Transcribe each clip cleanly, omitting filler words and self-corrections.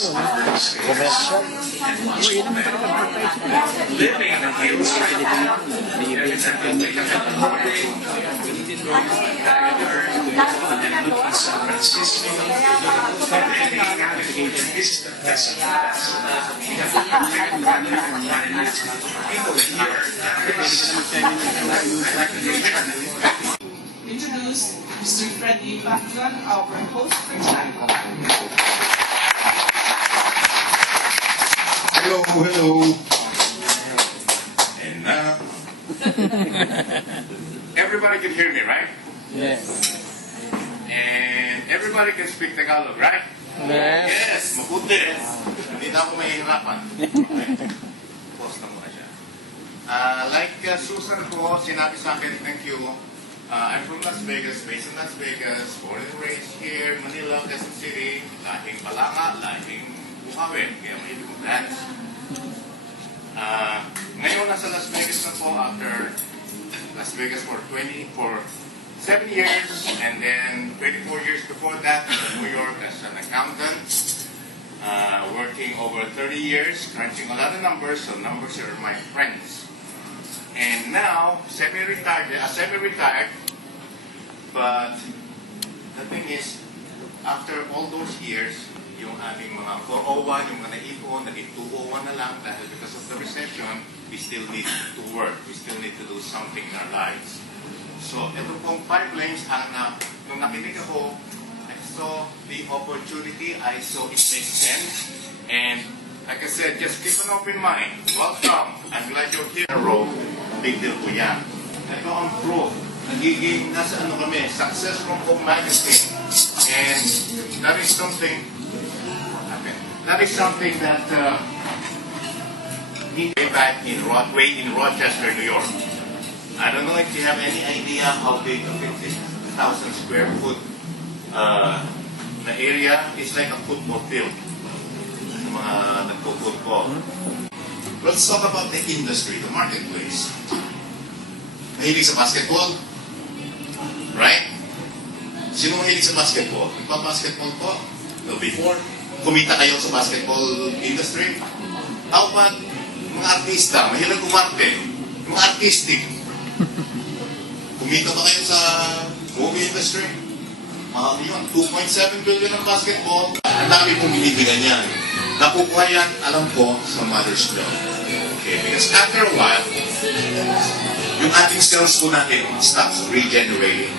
Commercial. Living in the hills in San Francisco. Introduce Mr. Freddie Bacon, our host for tonight. Hello. And now, everybody can hear me, right? Yes. And everybody can speak Tagalog, right? Yes. Yes, mabuti. Hindi na ako mahihirapan. Okay. Pause na muna siya. Like Susan po, sinabi sa akin, thank you. I'm from Las Vegas, based in Las Vegas, born and raised here, Manila, Quezon City, lahing Palanga, lahing Bukawi, kaya may ibig dance. Ngayon nasa Las Vegas na po after Las Vegas for 7 years, and then 24 years before that in New York as an accountant, working over 30 years, crunching a lot of numbers, so numbers are my friends. And now, semi-retired, but the thing is, after all those years, yung aming mga 401, yung mga naipon, naging 201 na lang dahil because of the recession, we still need to work. We still need to do something in our lives. So, ito pong 5 lanes, nung nakinig ako, I saw the opportunity, I saw it makes sense, and like I said, just keep an open mind. Welcome. I'm glad you're here. Big deal po yan. Ito ang proof. Nagiging, nasa ano kami, Success from Home Magazine. And that is something that way back in Rochester, New York. I don't know if you have any idea how big a 50,000 square foot na area is like a football field. Mga nagpo-football. Let's talk about the industry, the marketplace. Mahilig sa basketball? Right? Sino mahilig sa basketball? Nagpa-basketball po? No, before, kumita kayo sa basketball industry? How about mga artista? Mahilig umarte? Mga artistic? Kumita ba kayo sa movie industry? Yun, 2.7 billion ang basketball. Ang dami pong binibigyan yan. Nakukuha yan, alam ko, sa mother's milk. Okay, because after a while, yung ating cells po natin stops regenerating.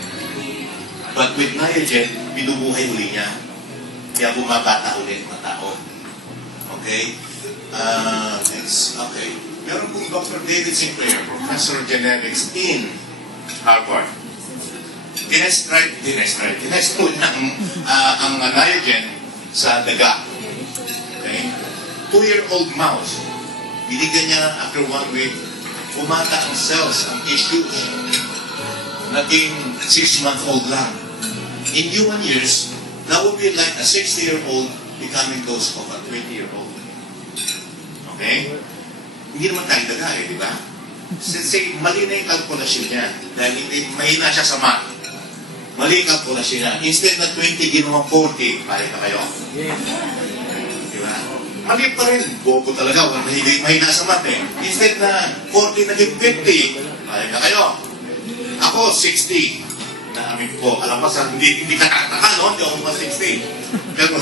But with Niagen, binubuhay uli niya. Kaya bumabata ulit ng tao. Okay? Next. Okay. Meron pong Dr. David Sinclair, Professor of Genetics in Harvard. Tinest po niya ang Niagen sa daga. Okay? 2-year-old mouse. Binigyan niya after 1 week, bumata ang cells, ang tissues. Naging 6-month-old lang. In human years, that would be like a 60-year-old becoming those of a 20-year-old. Okay? Hindi naman tayo daga di ba? Say, mali na yung kalkulasyon niya. Dahil mahina siya sa math. Mali yung kalkulasyon niya. Instead na 20, ginawang 40. Pare ka kayo. Di ba? Mali pa rin. Bobo talaga. Mahina sa math Instead na 40, naging 50. Pare ka kayo. Ako, 60. Naamin ko. Alam pa sa hindi nakakataka, no? Hindi ako mga 60. Pero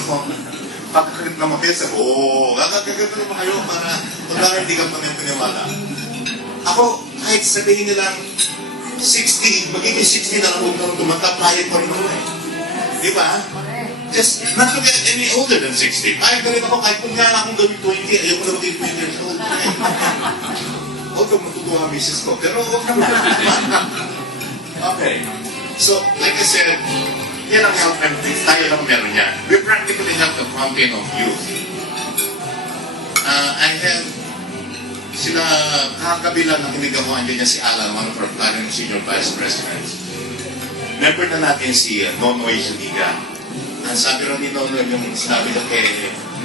pagkakit na mapesa, gagagagag na kayo para hindi ka paniwala. Ako, kahit sabihin nilang 60, magiging 60 na lang huwag na tumatap, payag pa rin ako Di ba? Just not to get any older than 60. Payag na rin ako, kahit kung nga akong gawin 20, ayoko na maging 20 years old. Huwag kang matutuwa ang misis ko, pero huwag na Okay. So, like I said, yan ang health benefits. Tayo lang meron yan. We practically have the fountain of youth. I have sila kakabila ng kinigamuhan niya si Alan, one of our planning senior vice presidents. Member na natin si Nonoy Zuniga. Ang sabi rin ni Nonoy yung sinabi niya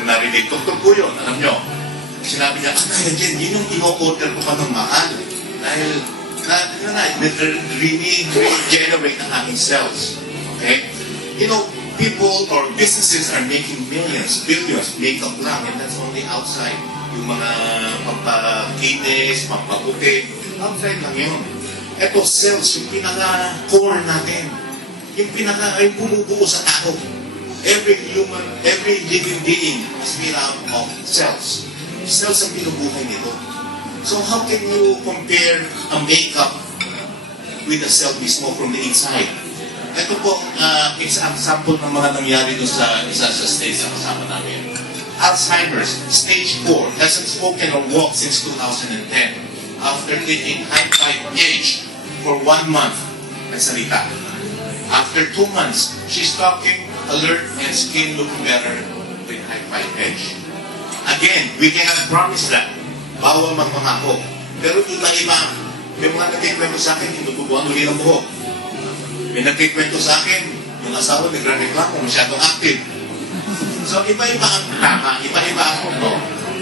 narinig, doktor po yun, alam nyo. Sinabi niya, yun yung ino-order ko pa ng mahal. Dahil regenerate ang aking cells. Okay? You know, people or businesses are making millions, billions, makeup lang, and that's only outside. Yung mga pampakinis, pampaputi, outside lang yun. Ito, sales, yung pinaka-core natin. Yung bumubuo sa tao. Every human, every living being is made out of cells. Cells ang pinubuhay nito. So how can you compare a makeup with a cell mismo from the inside? Ito po, example ng mga nangyari doon sa isa sa stage na kasama namin. Alzheimer's, stage 4, hasn't spoken or walked since 2010. After taking high-5H for 1 month, nagsalita. After 2 months, she's talking, alert, and skin looking better with high-5H. Again, we cannot promise that. Bawal magpangako. Pero iba-iba. May mga nagkikwento sa akin, hinutubuan ulit ang buhok. May nagkikwento sa akin, yung asawa nagre-reklamo, masyadong active. So, iba-iba ang tama, iba-iba ang no.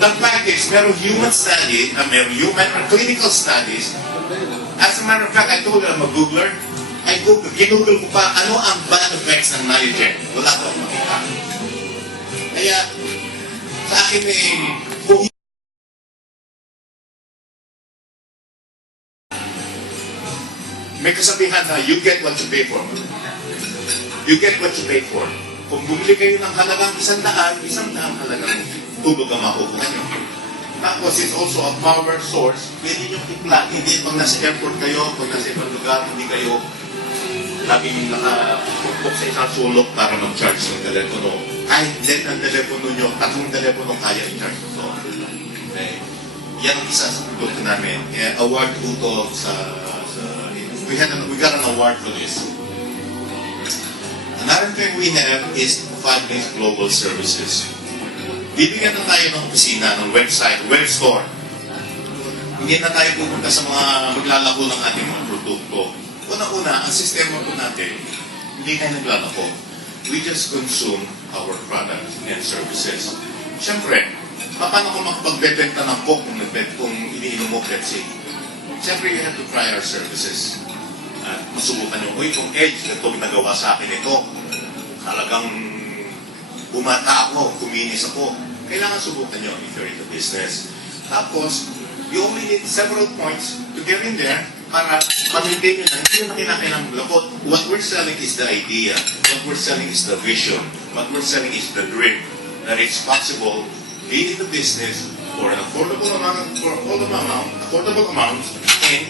The fact is, meron human study, meron human or clinical studies. As a matter of fact, I told you, I'm a Googler. Ginoogle ko pa, ano ang bad effects ng Niagen? Wala ko makita. Kaya, sa akin kung may kasabihan na, you get what you pay for. You get what you pay for. Kung bumili kayo ng halagang 100 halagang tubig ang makukuha nyo. Tapos, it's also a power source. Pwede nyo i-plug. Hindi pag nasa airport kayo, pag nasa ibang lugar, hindi kayo laging nakapukpok sa isang sulok para mag-charge ng telepono. Kahit net ng telepono nyo, 3 telepono kaya i-charge. So, yan ang isa sa produkto namin. Award po sa we got an award for this. Another thing we have is 5 Links Global Services. Bibigyan na tayo ng opisina, ng website, web store. Hindi na tayo pupunta sa mga maglalako ng ating mga produkto. Una-una, ang sistema po natin, hindi tayo naglalako. We just consume our products and services. Siyempre, paano kung makapagbebenta ng Coke kung iniinom mo Pepsi? Siyempre, you have to try our services. At masubukan nyo, kung Edge, ito nagawa sa akin ito. Talagang bumata ako, kuminis ako. Kailangan subukan nyo if you're in the business. Tapos, you only need several points to get in there para ma-maintain nyo na hindi nyo na kinakailangan lakot. What we're selling is the idea. What we're selling is the vision. What we're selling is the dream. That it's possible, be in the business for an affordable amount, and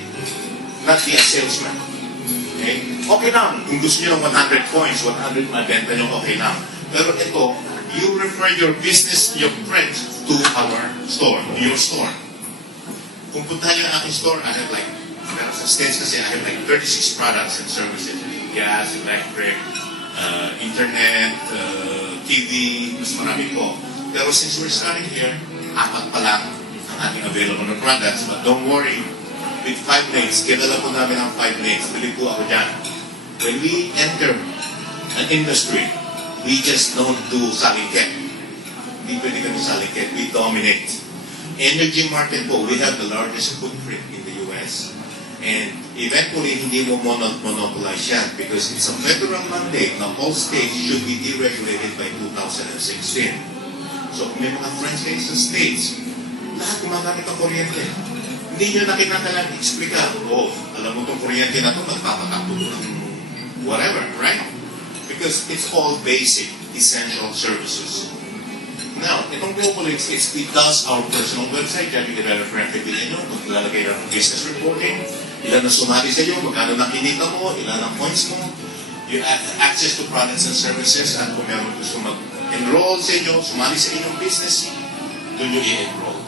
not be a salesman. Okay lang. Kung gusto nyo ng 100 coins, 100 mabenta nyo, okay lang. Pero ito, you refer your business, your friends to our store, to your store. Kung puntahan nyo ang aking store, I have like, pero sa States kasi, I have like 36 products and services. Gas, electric, internet, TV, mas marami po. Pero since we're starting here, 4 pa lang ang ating available na products. But don't worry, with 5 lanes, kilala po namin ang 5 lanes. Bili po ako dyan. When we enter an industry, we just don't do salingket. Hindi pwede kami salingket. We dominate. Energy market po, we have the largest footprint in the US. And eventually, hindi mo monopolize yan because it's a federal mandate na all states should be deregulated by 2016. So, kung may mga friends kayo sa states, lahat gumagamit ang kuryente. Hindi nyo na kinakalang explika, alam mo itong kuryente na ito, magpapatakbo ng whatever, right? Because it's all basic, essential services. Now, itong Global Links, it does our personal website, Jackie Developer and Pagbilin nyo, maglalagay ng business reporting, ilan na sumali sa iyo, magkano na kinita mo, ilan ang points mo, you have access to products and services, at kung meron gusto mag-enroll sa inyo, sumali sa inyong business, doon nyo i-enroll.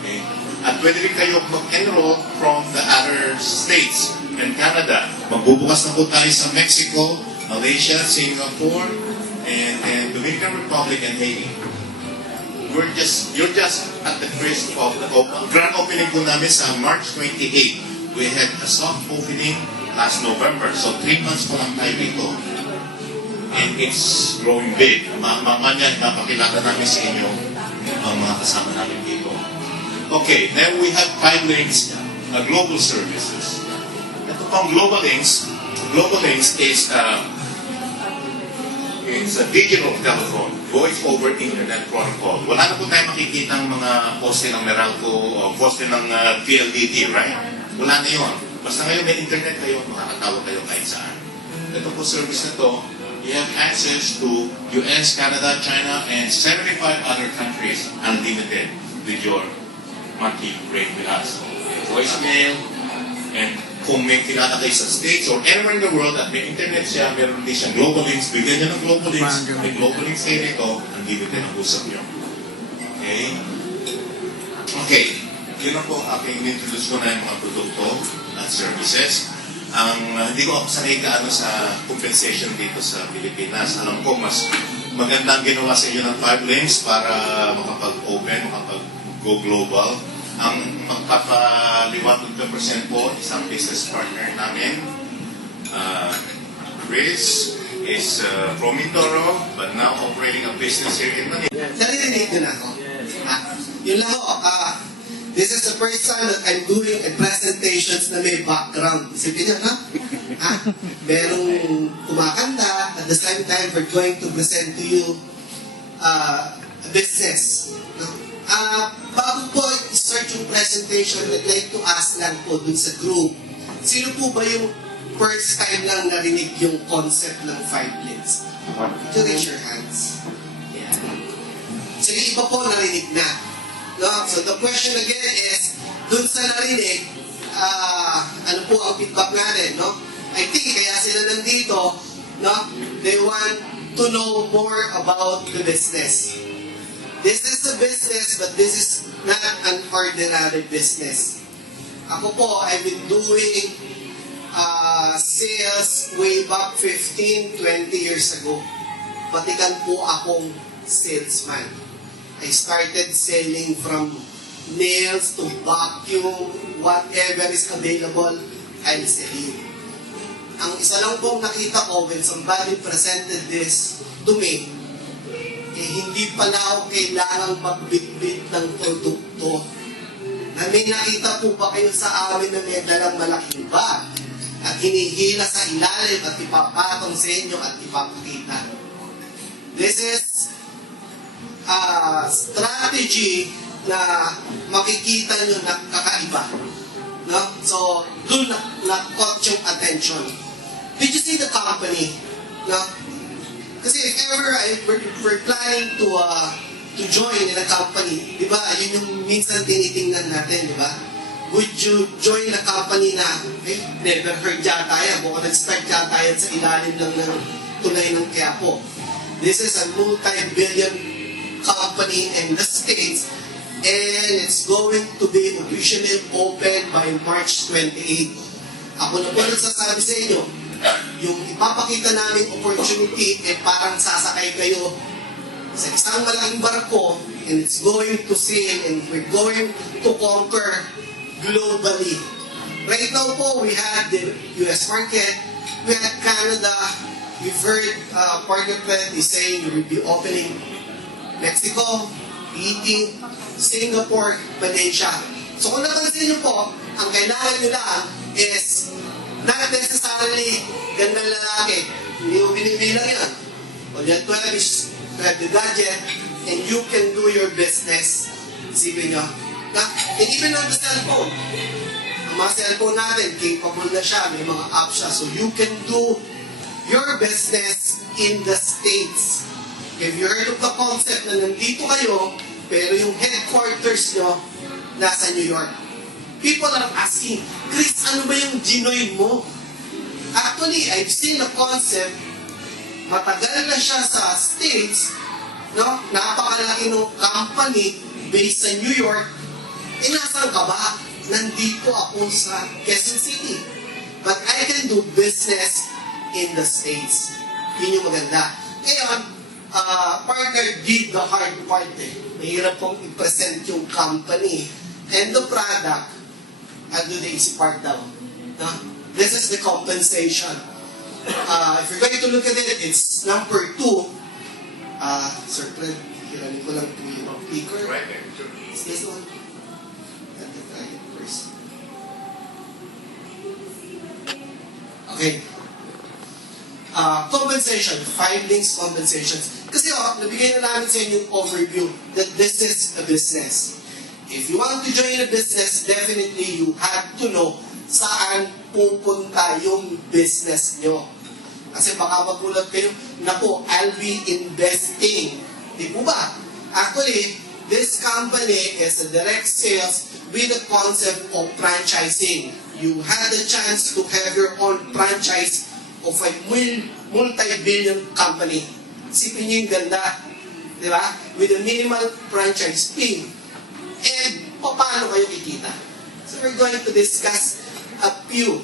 Okay? At pwede rin kayo mag-enroll from the other states and Canada. Magbubukas na po tayo sa Mexico, Malaysia, Singapore, and Dominican Republic and Haiti. You're just at the first of the grand opening po namin sa March 28. We had a soft opening last November. So 3 months pa lang tayo dito. And it's growing big. Mamanya, napakilala namin sa inyo ang mga kasama namin dito. Okay, then we have 5 links, global services. Ito pang Global Links is It's a digital telephone, voice over internet protocol. Wala na po tayo makikita ng mga poste ng Meralco o poste ng PLDT, right? Wala na yun. Basta ngayon may internet kayo, makakatawag kayo kahit saan. Ito po service na to, you have access to US, Canada, China, and 75 other countries unlimited with your monthly rate with us. Voicemail, and kung may kilala kayo sa States or anywhere in the world at may internet siya, meron din siyang global links, bigyan niya ng global links, may global links kayo nito, unlimited ang usap niyo. Okay? Okay. Yun na po, aking introduce ko na yung mga produkto at services. Hindi ko ako sanay kaano sa compensation dito sa Pilipinas. Alam ko, mas magandang ginawa sa inyo ng 5 links para makapag-open, makapag-go global. Ang magpapaliwat ng percent po, isang business partner namin. Chris is from Mindoro, but now operating a business here in Manila. Narinig ko na ako. Yun lang ako. This is the first time that I'm doing a presentations na may background. Isipin niyo, ha? Merong kumakanta. At the same time, we're going to present to you a business. No? Bago po i-start yung presentation, I'd like to ask lang po dun sa group, sino po ba yung first time lang narinig yung concept ng 5 links? Could you raise your hands? Yeah. So yung iba po narinig na. No? So the question again is, dun sa narinig, ano po ang feedback natin, no? I think kaya sila nandito, no? They want to know more about the business. This is a business, but this is not an ordinary business. Ako po, I've been doing sales way back 15, 20 years ago. Patikan po akong salesman. I started selling from nails to vacuum, whatever is available, I'll sell it. Ang isa lang pong nakita ko when somebody presented this to me, hindi pala ako kailangang magbitbit ng produkto. Na may nakita po ba kayo sa amin na may dalang malaking bag at hinihila sa ilalim at ipapatong sa inyo at ipapakita. This is strategy na makikita nyo na kakaiba. No? So, doon na-caught yung attention. Did you see the company? No? Kasi if ever we're planning to join in a company, di ba, yun yung minsan tinitingnan natin, di ba? Would you join a company na, never heard yata yan, bukod nag-start yata yan sa ilalim lang ng tulay ng Quiapo. This is a multi-billion company in the States, and it's going to be officially open by March 28. Ako na po nagsasabi sa inyo, yung ipapakita namin opportunity, parang sasakay kayo sa isang malaking barko, and it's going to sail, and we're going to conquer globally. Right now po, we have the US market, we have Canada, we've heard partner friend is saying we will be opening Mexico, Haiti, Singapore, Malaysia. So kung napansin niyo po, ang kailangan nyo lang is not necessarily gandang lalaki. Hindi mo binibilang yan. All you have to have is to have the gadget and you can do your business. Isipin nyo. And even on the cellphone. Ang mga cellphone natin, capable na siya. May mga apps siya. So you can do your business in the States. If you heard of the concept na nandito kayo, pero yung headquarters nyo, nasa New York. People are asking, Chris, ano ba yung ginoy mo? Actually, I've seen the concept, matagal na siya sa States, no? Napakalaki ng company based sa New York, nasan ka ba? Nandito ako sa Quezon City. But I can do business in the States. Yun yung maganda. Ngayon, partner did the hard part eh. Mahirap pong i-present yung company and the product. I'll do the easy part daw. No? This is the compensation. If you're going to look at it, it's number 2. Sir Fred, hiranin ko lang po yung speaker. Right there. Is this one? Let me try it first. Okay. compensation, 5 links compensations. Kasi nabigay na namin sa inyo yung overview that this is a business. If you want to join a business, definitely you have to know saan pupunta yung business nyo. Kasi baka magulat kayo, naku, I'll be investing. Di po ba? Actually, this company is a direct sales with the concept of franchising. You had the chance to have your own franchise of a multi-billion company. Isipin niyo yung ganda. Di ba? With a minimal franchise fee. And paano kayo kikita? So we're going to discuss a few.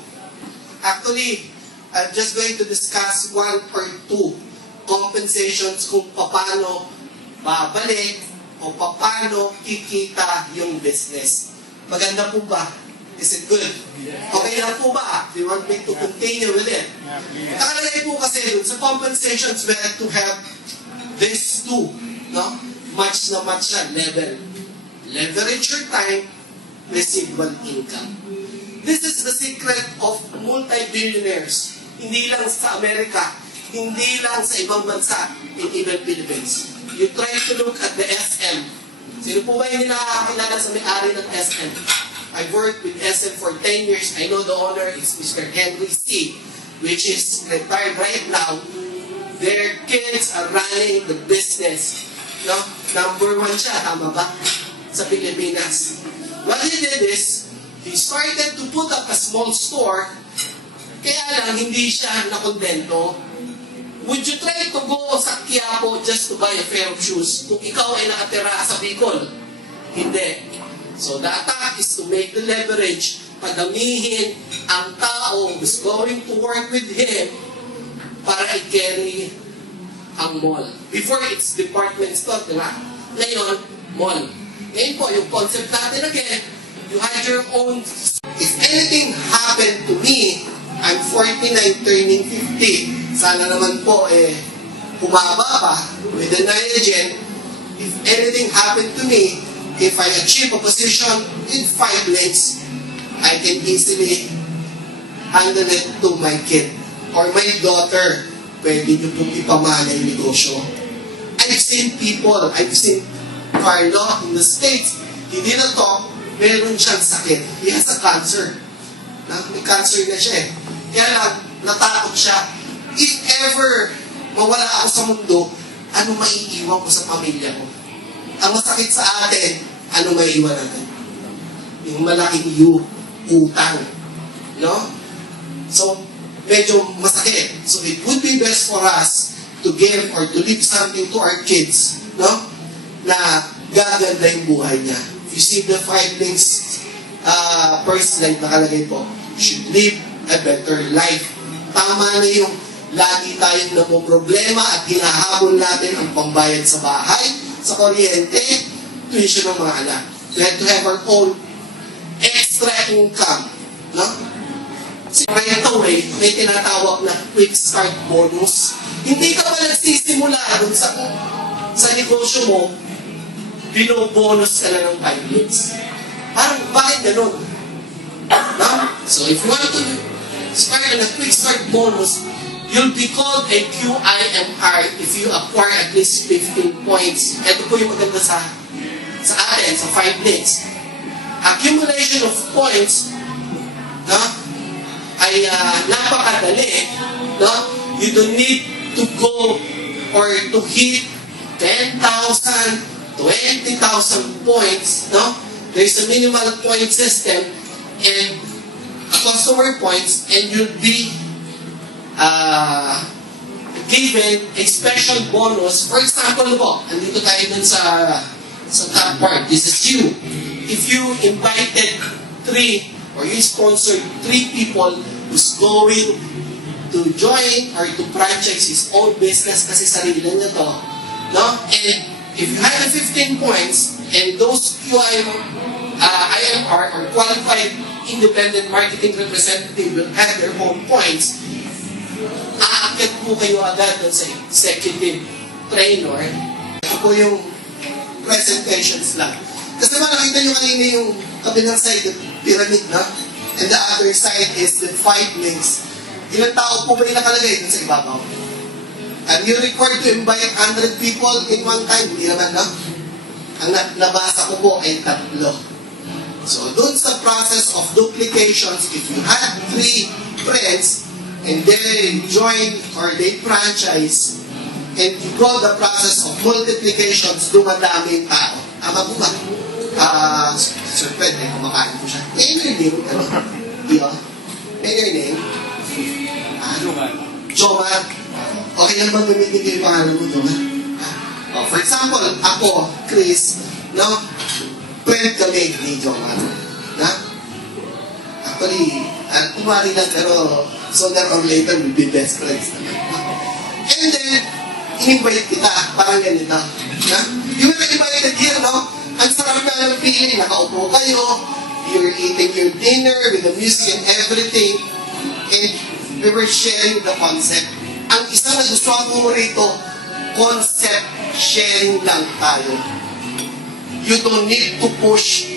Actually, I'm just going to discuss 1 or 2 compensations kung paano babalik o paano kikita yung business. Maganda po ba? Is it good? Okay lang po ba? Do you want me to continue with it? Nakalagay po kasi dun sa compensations, we have to have these 2, no? Match na match na level. Leverage your time, residual income. This is the secret of multi-billionaires. Hindi lang sa Amerika, hindi lang sa ibang bansa, in even Philippines. You try to look at the SM. Sino po ba yung nakakakilala sa may-ari ng SM? I've worked with SM for 10 years. I know the owner is Mr. Henry C., which is retired right now. Their kids are running the business. No? Number 1 siya, tama ba? Sa Pilipinas. What he did is, he started to put up a small store, kaya lang hindi siya nakontento. Would you try to go sa Quiapo just to buy a pair of shoes kung ikaw ay nakatira sa Bicol? Hindi. So the attack is to make the leverage, padamihin ang tao who's going to work with him para i-carry ang mall. Before it's department store, di ba? Ngayon, mall. Ngayon po, yung concept natin again, you had your own. If anything happened to me, I'm 49 turning 50. Sana naman po, humaba pa with the Niagen. If anything happened to me, if I achieve a position in 5 legs, I can easily handle it to my kid or my daughter. Pwede nyo pong ipamana yung negosyo. I've seen people, I've seen Carlo in the States, hindi na to, meron siyang sakit. He has a cancer. May cancer na siya eh. Kaya lang, natakot siya. If ever mawala ako sa mundo, ano maiiwan ko sa pamilya ko? Ang masakit sa atin, ano maiiwan natin? Yung malaking utang. No? So, medyo masakit. So, it would be best for us to give or to leave something to our kids, no? Na gaganda yung buhay niya. If you see the 5 things, first slide nakalagay po, you should live a better life. Tama na yung lagi tayong namumroblema at hinahabol natin ang pambayad sa bahay, sa kuryente, tuition ng mga anak. We have to have our own extra income. No? So, right away, may tinatawag na quick start bonus. Hindi ka pa nagsisimula dun sa negosyo mo, binobonus ka na ng 5 weeks. Parang, bakit ganun? No? So, if you want to start on a quick start bonus, you'll be called a QIMR if you acquire at least 15 points. Ito po yung maganda sa atin, sa 5 days. Accumulation of points, no, ay napakadali. No? You don't need to go or to hit 10,000, 20,000 points. No? There's a minimal point system and a customer points, and you'll be given a special bonus. For example po, andito tayo dun sa top part. This is you. If you invited 3 or you sponsored 3 people who's going to join or to franchise his own business kasi sarili na niya to, no? And if you had the 15 points and those IMR or qualified independent marketing representative will have their own points, aakit po kayo agad sa executive trainer. Ito po yung presentations lang. Kasi nakita nyo kanina yung kabilang side, the pyramid na, and the other side is the 5 links. Ilang tao po ba yung nakalagay dun sa ibabaw? Are you required to invite 100 people in one time? Hindi naman, no? Ang nabasa ko po ay 3. So, dun sa process of duplications, if you had 3 friends, and they join or they franchise, and you go the process of multiplications, dumadami yung tao. Tama po ba? Sir Fred, kumakain ko siya. May your name? Ano? Iyo? May your name? Jomar. Okay lang ba gamitin ko yung pangalan mo, Jomar? For example, ako, Chris, no? Friend kami ni Jomar. Na? Actually, kumari lang pero sooner or later we'll be best friends naman. And then, in-invite kita, parang ganito. Na? You were invited here, no? Ang sarap na ng feeling, nakaupo kayo, you're eating your dinner with the music and everything, and we were sharing the concept. Ang isa na gusto ko rito, concept sharing lang tayo. You don't need to push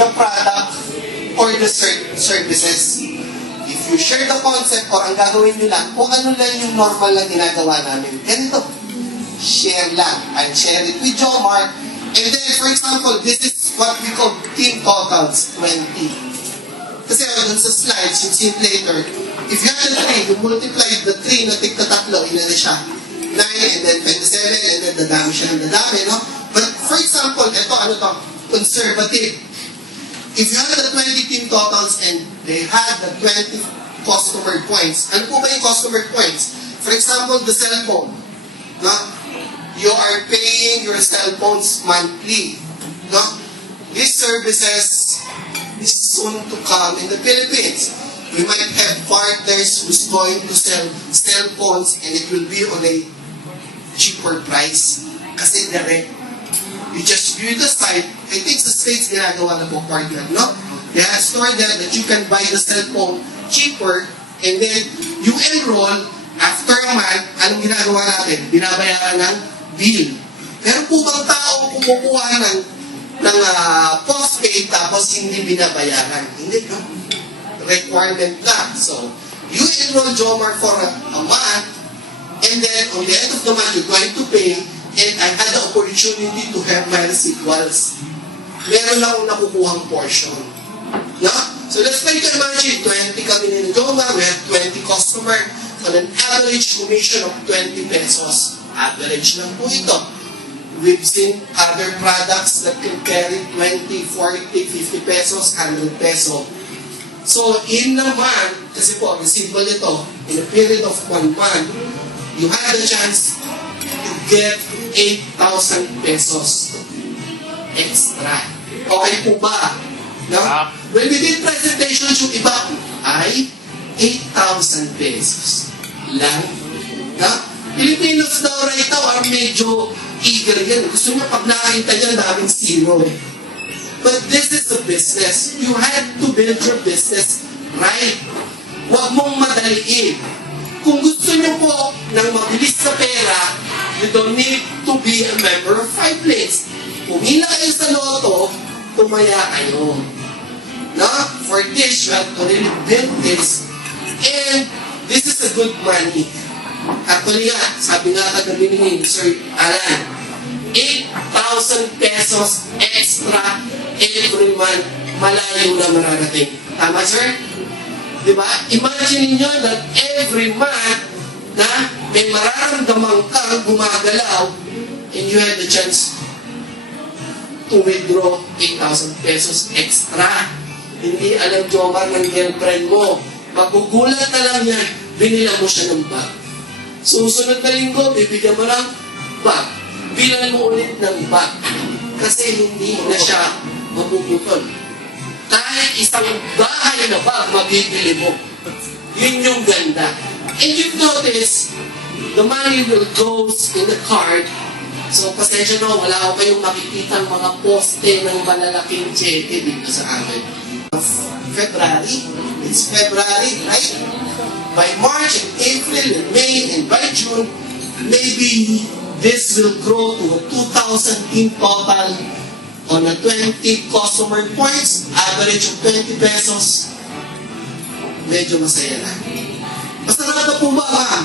the product or the services. If you share the concept or ang gagawin nyo lang, kung ano lang yung normal lang ginagawa namin, ganito. Share lang. I'll share it with Jomar. And then, for example, this is what we call team totals, 20. Kasi dun sa slides, you'll see it later. If you have the 3, you multiply the 3 na tigta-3, ina na siya. 9 and then 27 and then dadami siya ng dadami, no? But for example, ito, ano to? Conservative. If you have the 20 team totals and they had the 20 customer points, ano po ba yung customer points? For example, the cell phone. No? You are paying your cell phones monthly. No? These services is soon to come in the Philippines. We might have partners who's going to sell cell phones and it will be on a cheaper price. Kasi direct. You just view the site. I think sa States ginagawa na po partner, no? They have a store there that you can buy the cell phone cheaper and then you enroll after a month, anong ginagawa natin? Binabayaran ng bill. Pero po bang tao kumukuha ng postpaid tapos hindi binabayaran? Hindi, no? Requirement lang. So, you enroll Jomar for a month and then on the end of the month, you're going to pay and I had the opportunity to have my residuals. Meron lang akong nakukuhang portion. No? So, let's try to imagine, 20 kami ni Jomar, we have 20 customer on an average commission of 20 pesos. Average lang po ito. We've seen other products that can carry 20, 40, 50 pesos, 100 peso. So, in a month, kasi po, ang simple ito, in a period of 1 month, you had the chance to get 8,000 pesos extra. Okay po ba? No? When we did presentations, yung iba ay 8,000 pesos lang. No? Filipinos daw right now are medyo eager yan. Gusto nyo pag nakakita nyo, daming zero. But this is the business. You have to build your business right. Huwag mong madaliin. Kung gusto nyo po ng mabilis na pera, you don't need to be a member of 5 Lanes. Pumila kayo sa loto, tumaya kayo. No? For this, you have to really build this. And this is a good money. Actually nga, sabi nga kagabi ni Sir Alan, 8,000 pesos extra every month, malayo na mararating. Tama, sir? Diba? Imagine niyo that every month na may mararamdaman kang gumagalaw and you had the chance to withdraw 8,000 pesos extra. Hindi alam, Jomar, ng girlfriend mo. Magugulat na lang yan, binila mo siya ng bag. Susunod na linggo, bibigyan mo ng bag. Bilan mo ulit ng bag. Kasi hindi na siya mapuputol. Kahit isang bahay na bag, mabibili mo. Yun yung ganda. And you've noticed, the money will goes in the card. So, pasensya na, wala ko kayong makikita ng mga poste ng malalaking cheque dito sa amin. February, it's February, right? By March and April and May and by June, maybe this will grow to a 2,000 in total on a 20 customer points, average of 20 pesos. Medyo masaya na. Masarado po ba, ma'am?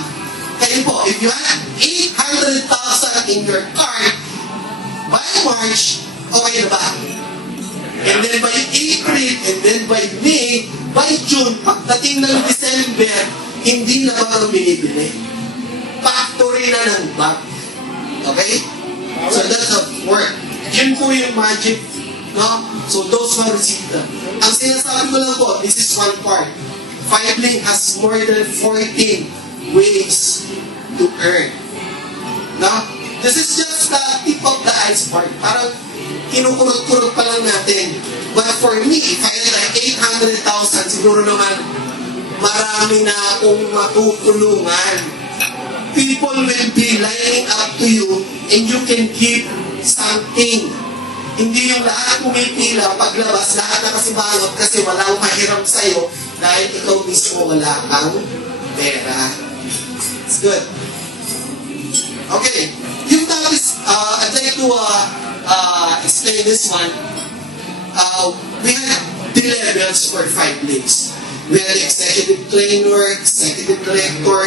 Kayo po, if you had 800,000 in your card, by March, okay na ba? And then by April, and then by May, by June, pagdating ng December, hindi na ba binibili? Factory na ng bank. Okay? So that's a work. Yun po yung magic. No? So those who received them. Ang sinasabi ko lang po, this is one part. Fivelink has more than 14 ways to earn. No? This is just the tip of the iceberg. Parang kinukurot-kurot pa lang natin. But for me, if I had like 800,000, siguro naman marami na akong matutulungan. People will be lining up to you and you can give something. Hindi yung lahat pumipila, paglabas, lahat nakasibangot kasi walang mahiram sa'yo dahil ikaw mismo wala kang pera. It's good. Okay. Yung tapos, I'd like to explain this one. We had 3 levels for 5 links. We had executive trainer, executive director,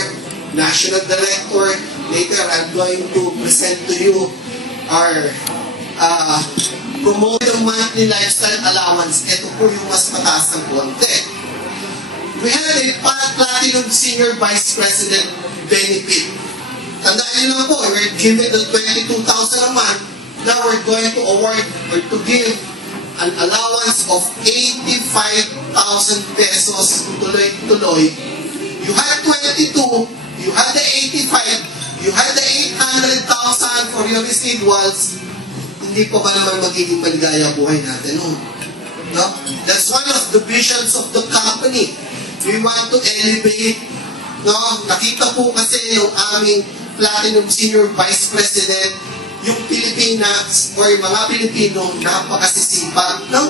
national director. Later, I'm going to present to you our promote yung monthly lifestyle allowance. Ito po yung mas mataas ng konti. We had a platinum senior vice president benefit. Tandaan nyo lang po, we're given the 22,000 a month. Now we're going to award or to give an allowance of 85,000 pesos tuloy-tuloy. You had 22, you had the 85, you had the 800,000 for your residuals. Hindi po ba naman magiging maligaya buhay natin, no? That's one of the visions of the company. We want to elevate, no? Nakita po kasi yung aming Platinum Senior Vice President, yung Pilipinas or mga Pilipino, napakasisipag, no?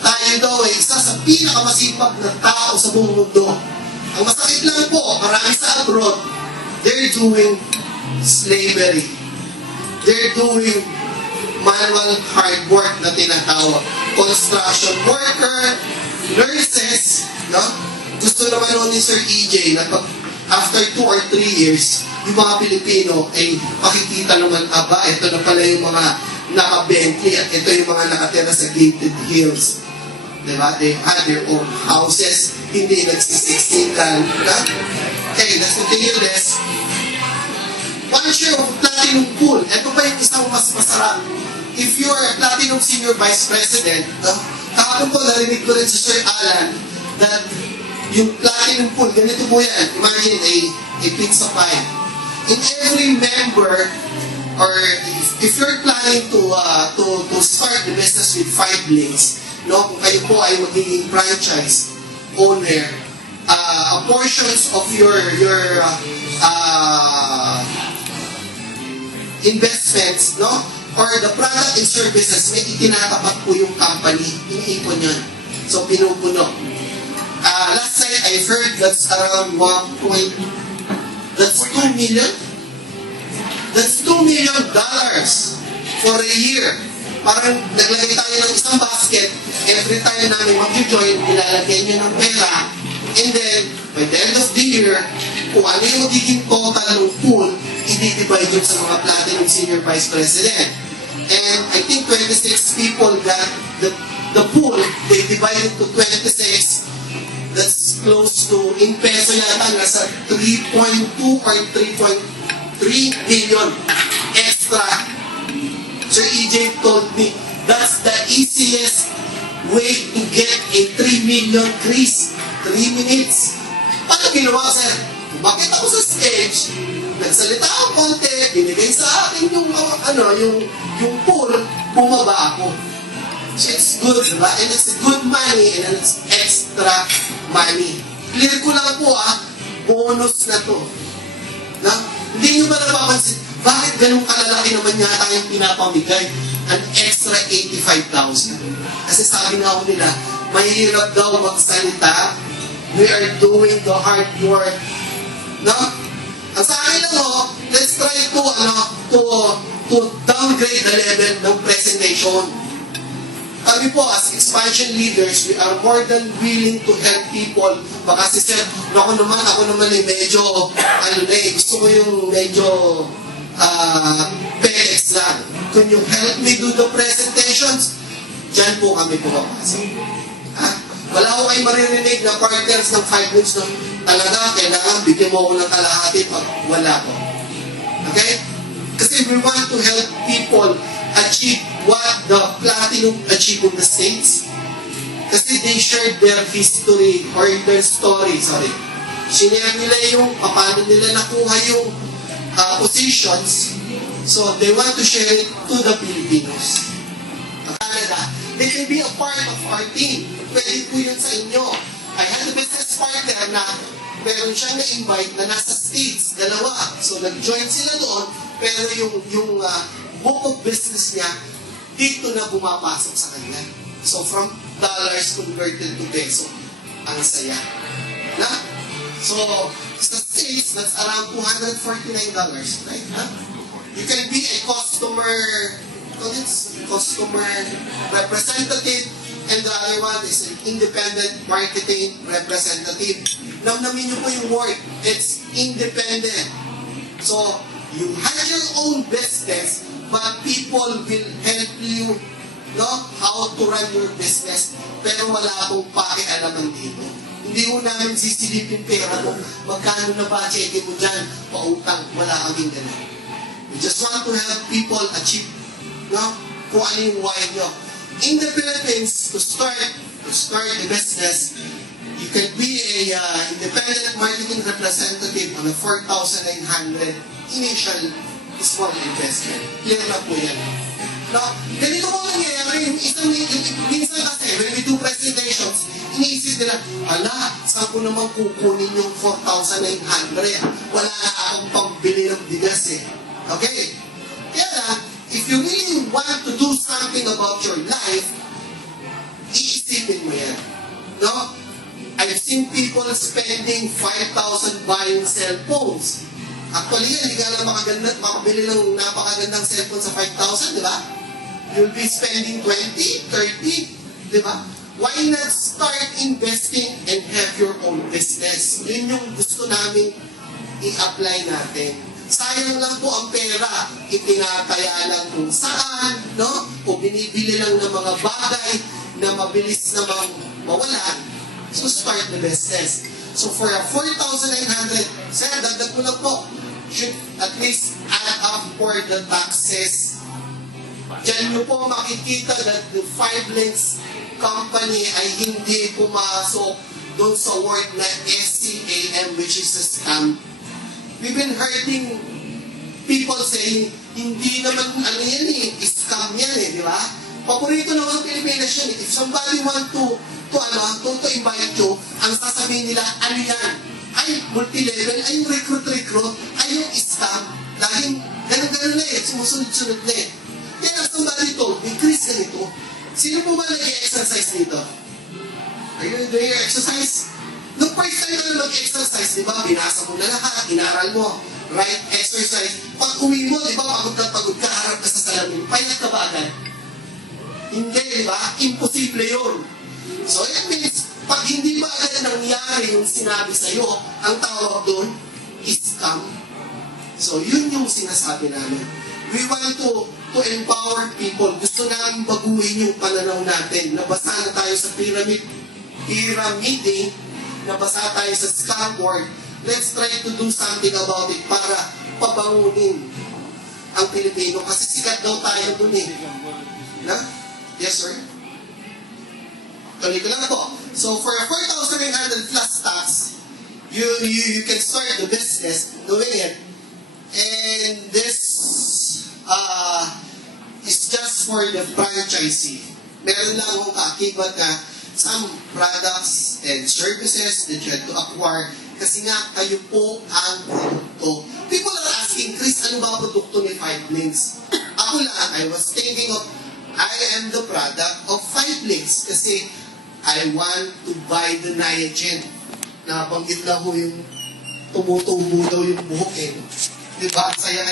Tayo daw ay isa sa pinakamasipag na tao sa buong mundo. Ang masakit lang po, marami sa abroad, they're doing slavery. They're doing manual hard work na tinatawag. Construction worker, nurses, no? Gusto naman nun ni Sir EJ na pag after 2 or 3 years, yung mga Pilipino ay makikita naman, aba, ito na pala yung mga naka-Bentley at ito yung mga nakatira sa gated hills. Diba? They had their own houses, hindi nagsisiksikan. Okay, let's continue this. One share of platinum pool. Ito pa yung isang mas masarap. If you are a platinum senior vice president, kahapon po narinig ko rin si Sir Alan that yung platinum pool, ganito po yan. Imagine a pizza pie. In every member, or if you're planning to start the business with 5 links, no, kung kayo po ay magiging franchise owner, a portions of your investments, no, or the product and services, may itinatapat po yung company, iniipon yun. So, pinupuno. Last night, I heard that's around 2 million? That's $2 million for a year. Parang naglagay tayo ng isang basket, every time namin mag-join, ilalagay nyo ng pera, and then, by the end of the year, kung ano yung magiging total ng pool, i-divide yun sa mga platinum senior vice president. And I think 26 people got the pool, they divided to 26. That's close to, in peso yata, nasa 3.2 or 3.3 billion extra. Sir EJ told me, that's the easiest way to get a 3 million increase. 3 minutes. Paano ginawa, sir? Bakit ako sa stage, nagsalita ako konti, binigay sa akin yung pool, bumaba ako. So it's good, diba? And it's good money and it's extra money. Clear ko lang po bonus na to. Na, hindi nyo ba napapansin, bakit ganun kalalaki naman yata yung pinapamigay? An extra 85,000. Kasi sabi nga ako nila, mahirap daw magsalita. We are doing the hard work. No? Ang sa akin lang let's try to downgrade the level ng presentation. kami po as expansion leaders, we are more than willing to help people. Baka si Sir, ako naman medyo, gusto ko yung medyo PX lang. Can you help me do the presentations? Diyan po kami pumapasok. Wala ko kayo maririnig na partners ng 5 minutes na talaga, kailangan bigyan mo ako ng kalahati pag wala ko. Okay? Kasi we want to help people achieve what the Platinum achieved in the States. Kasi they shared their history or their story, Sinare nila yung paano nila nakuha yung positions. So they want to share it to the Filipinos. Canada, they can be a part of our team. Pwede po yun sa inyo. I had a business partner na meron siyang na-invite na nasa States, 2. So nag-join sila doon, pero yung book of business niya, dito na bumapasok sa kanya. So from dollars converted to peso, ang saya. Na? So, sa States, that's around $249, right? You can be a customer representative, and the other one is an independent marketing representative. Namnamin niyo po yung word. It's independent. So, you have your own business, but people will help you how to run your business. Pero wala akong pakialaman dito. Hindi mo namin sisilipin pera mo. Magkano na budget mo dyan? Pautang. Wala kaming ganun. We just want to help people achieve kung ano yung why nyo. In the Philippines, to start the business, you can be a independent marketing representative on a 4,900 initial small investment. Clear na po yan. Ganito po nangyayari. Minsan kasi, when we do presentations, iniisip nila, saan ko naman kukunin yung 4,900? Wala na akong pambili ng bigas eh. Okay? Kaya if you really want to do something about your life, iisipin mo yan. I've seen people spending 5,000 buying cellphones. Actually yan, hindi ka lang makabili ng napakagandang cellphone sa 5,000, di ba? You'll be spending 20, 30, di ba? Why not start investing and have your own business? Yun yung gusto namin i-apply natin. Sayang lang po ang pera, itinataya lang kung saan, o binibili lang ng mga bagay na mabilis namang mawalan. So start the business. So for a 4,900, sir, dagdag ko lang po, should at least add up for the taxes. Diyan nyo po makikita that the 5 links company ay hindi pumasok doon sa word na SCAM, which is a scam. We've been hearing people saying, hindi naman scam yan di ba? Paborito naman ng Pilipinas yan. If somebody want to invite you, ang sasabihin nila, ano yan? Ay, multi-level, ay, recruit, ay, yung scam. Laging, ganun na sumusunod-sunod na Kaya somebody told me, Chris, ganito, sino po ba nag-exercise dito? Are you doing your exercise? Nung first time na mag-exercise, di ba, binasa mo na lahat, inaral mo, right exercise. Pag uwi mo, di ba, pagod ka, harap ka sa salamin, payat ka ba agad? Hindi, di ba? Imposible yun. So, it means, pag hindi ba agad nangyari yung sinabi sa'yo, ang tawag doon, scam. So, yun yung sinasabi namin. We want to empower people. Gusto namin baguhin yung pananaw natin. Nabasa na tayo sa pyramiding, nabasa tayo sa scam board. Let's try to do something about it para pabangunin ang Pilipino. Kasi sikat daw tayo dun Yes, sir? Tuloy ko lang po. So, for a 4,900 plus tax, you can start the business doing it. And this is just for the franchisee. Meron lang akong kaakibat na some products and services that you had to acquire kasi nga kayo po ang produkto. People are asking, Chris, ano ba produkto ni 5 Links? Ako lang, I was thinking of, I am the product of 5 Links kasi I want to buy the Niagen. Nabanggit na ho yung tumutubo daw yung buhok Diba? Saya